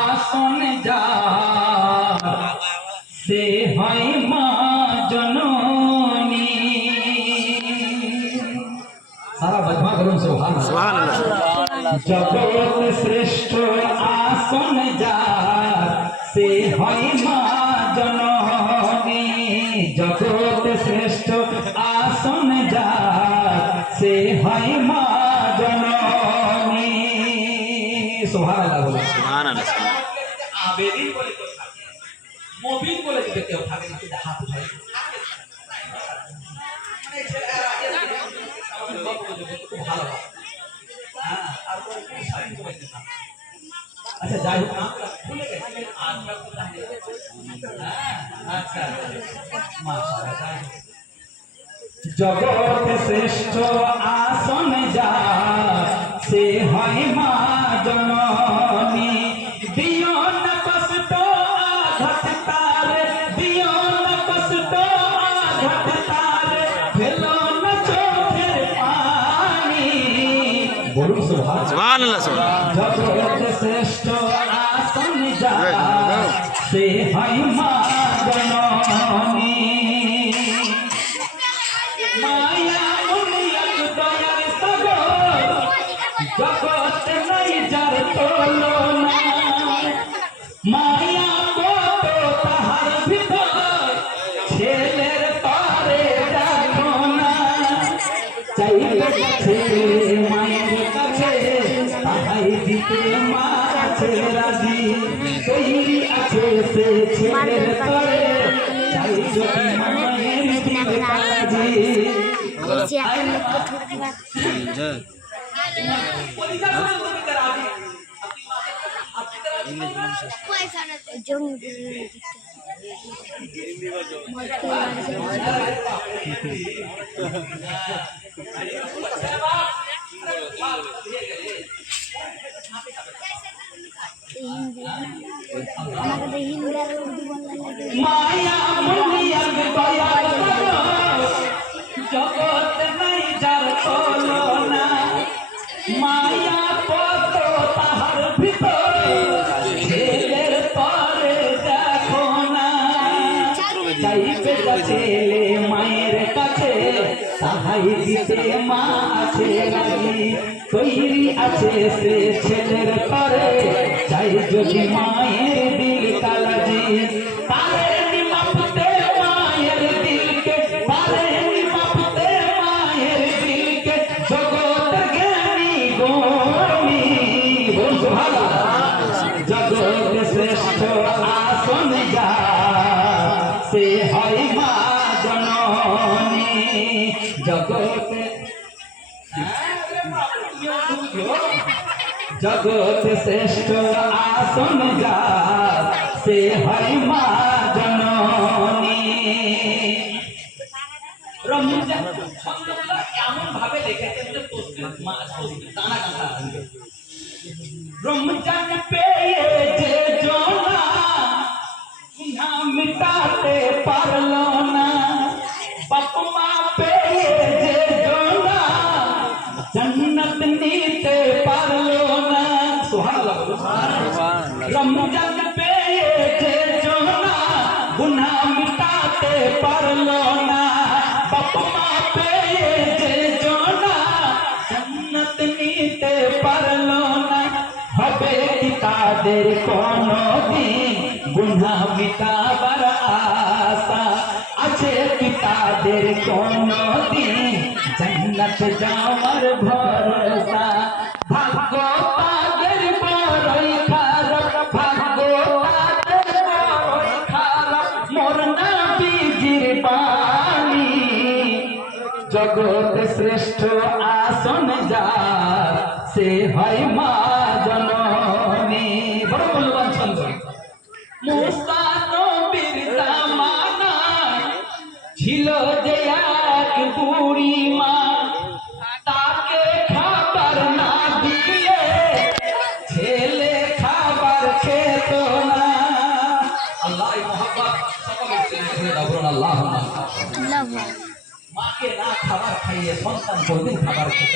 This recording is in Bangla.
আসন যা সে হয় মা জননী। সারা বজমা করুন সুবহানাল্লাহ। জগৎ শ্রেষ্ঠ আসন যা সে হয় মা জননী। জগৎ শ্রেষ্ঠ আসন যা সে হয় মা জননী। সুবহানাল্লাহ সুবহানাল্লাহ। আবেদী বলে কেউ থাকে, মবিন বলে যদি কেউ থাকে না, কিন্তু হাত উঠায় খুব ভালো। আচ্ছা যাই হোক, আমরা ভুলে গেছি আচ্ছা মাশাআল্লাহ। জগৎ শ্রেষ্ঠ আসন যা সে হয় মা জননী। দিও না কষ্ট আঘাত তারে, দিও না কষ্ট আঘাত তারে, ফেলো না চোখের পানি। বলুন সুবহানাল্লাহ। জগৎ শ্রেষ্ঠ আসন যা সে হয় মা জননী। মায়া মুনিয়ার দয়ার সাগর, জগৎ নাই যার তুলনা। মায়া কত তাহার ভিতর, ছেলের তরে দেখো না। চাইলে গেছে মায়ের কাছে, তাহাই দিতে মা আছে রাজি। তৈরি আছে সে ছেলের তরে, চাই যদি মায়ের দিতে কাজি। মায়া মুনিয়ার দয়ার সাগর, জগৎ নাই যার তুলনা। মায়া কত তাহার ভিতর, ছেলের তরে দেখো না। চাইবে ছেলে মায়ের কাছে, তাহাই দিতে মা আছে রাজি। তৈরি আছে সে ছেলের তরে, চাই যদি মায়ের দিল কালাজি। তারে নিমাপতে মায়ের দিলকে, তারে নিমাপতে মায়ের দিলকে, জগৎ জ্ঞানী গুণী। বল সুবহানাল্লাহ। জগৎ শ্রেষ্ঠ আসন যা সে হয় মা জননী। জগৎ জগৎ শ্রেষ্ঠ আসন যা সে হয় মা জননী। রমজান ছন্দগুলো এমন ভাবে লিখেছেন যে দানা কাটা। রমজান পেয়ে যে জোনা, গুনাহ মিটাতে পারলো না। বাপ মা পেয়ে যে জোনা, জন্নত নিতে পারলো না। সুবহানাল্লাহ সুবহানাল্লাহ। রমজান পেয়ে যে জোনা, গুনাহ মিটাতে পারলো না। বাপ মা পেয়ে যে জোনা, জন্নত নিতে পারলো না। হবে কি তাদের কোনদিন গুনাহ মিটাবার আশা? আছে কি তাদের কোনদিন জান্নাত যাওয়ার ভরসা? ভাগ্য তাদের বড়ই খারাপ, ভাগ্য তাদের বড়ই খারাপ, মোর নবীজির বাণী। জগৎ শ্রেষ্ঠ আসন যা সে হয় মা জননী। বড় মূল্যবান ছন্দ। মুসা নবীর জামানায় ছিল যে এক বুড়ি মা, তাকে খাবার না দিয়ে ছেলে খাবার খেত না। আল্লাহ মোহাম্মদ সকলের আল্লাহ। মাকে না খাবার খাইয়ে সন্তান কোনদিন খাবার খেত।